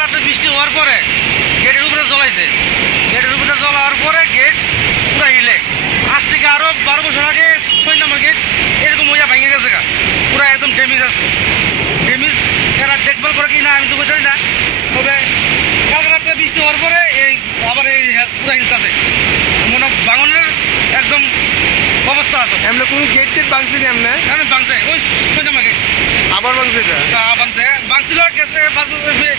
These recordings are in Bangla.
রাতে বৃষ্টি হওয়ার পরে গেটের উপরে জ্বলাইছে। গেটের উপরে জ্বলার পরে গেট পুরো হিলে। আজ থেকে আরও বারো বছর আগে ছয় নম্বর গেট এরকম হইয়া ভেঙে গেছে গা। পুরো একদম ড্যামেজ আছে। ড্যামেজ এরা দেখভাল করে কি না আমি তো বুঝতে না। তবে কাল রাতে বৃষ্টি হওয়ার পরে এই আবার এই হে- পুরো হিলতাছে মনে হয় ভাঙনের একদম অবস্থা আছে। এমনি কোনো গেট টেট ভাঙছে নি এমনি? আমি ভাঙছে। ওই ছয় নম্বর গেট আবার ভাঙছে এটা? তা ভাঙছে। ভাঙছিল গেছে পাঁচ বছর এ-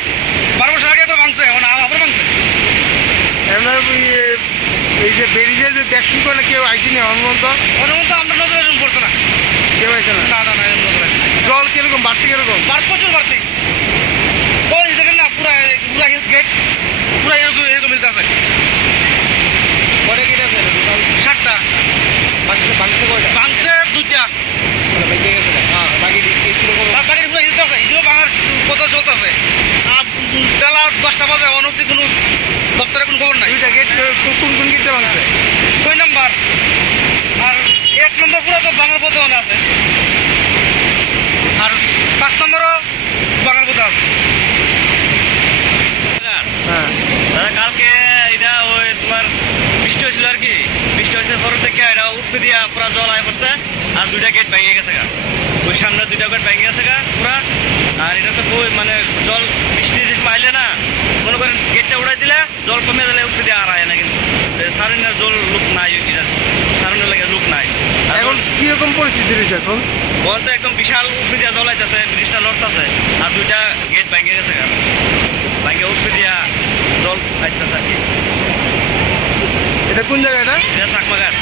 বারো বছর আগে তো ভাঙছে এখন আবার ভাঙছে এমনি ওই, এ, এই যে ব্যারিজের যে দেখশুন করে কেউ আইসিনি মতো ওর আমরা নজর এরকম পড়ছে না। কেউ আইসে না? না না এরকম জল কীরকম বাড়তি কীরকম? বাড় প্রচুর বাড়তি। ওই দেখেন না পুরা পুরা গেট পুরা এরকম এরকম মিলতে আছে। পরে গেট আছে ষাটটা ভাঙছে ভাঙছে কয়টা? ভাঙছে দুইটা। হ্যাঁ ভাঙার কথা চলতেছে। বেলা দশটা বাজে অনব্দি কোনো দপ্তরে কোনো খবর নাই? দুইটা গেট কোন কোন গেটটা ভাঙছে? ছয় নম্বর। আর এক নম্বর পুরো তো বাংলার পথে মনে আছে। আর পাঁচ নম্বরও বাংলার পথে আছে। হ্যাঁ। কালকে এটা ওই তোমার বৃষ্টি হয়েছিল আর কি। বৃষ্টি হয়েছে পর থেকে এটা উঠতে দিয়া পুরা জল আয় পড়ছে আর দুইটা গেট ভেঙে গেছে গা। ওই সামনে দুইটা গেট ভেঙে গেছে গা পুরা। আর এটা তো মানে জল বৃষ্টি যে মাইলে না মনে করেন গেটটা উড়াই দিলে জল উঠতে দিয়ে আর না কিন্তু। সারেনের জল লোক নাই এটা সারেনের লাগে লোক নাই। এখন কীরকম পরিস্থিতি রয়েছে এখন? বলতে একদম বিশাল উঠতে দিয়া জল আইতেছে ব্রিজটা লড়তেছে আর দুইটা গেট ভেঙে গেছে গা। ভেঙে উঠতে জল আইতেছে আর কি। এটা কোন জায়গাটা? এটা চাকমাঘাট।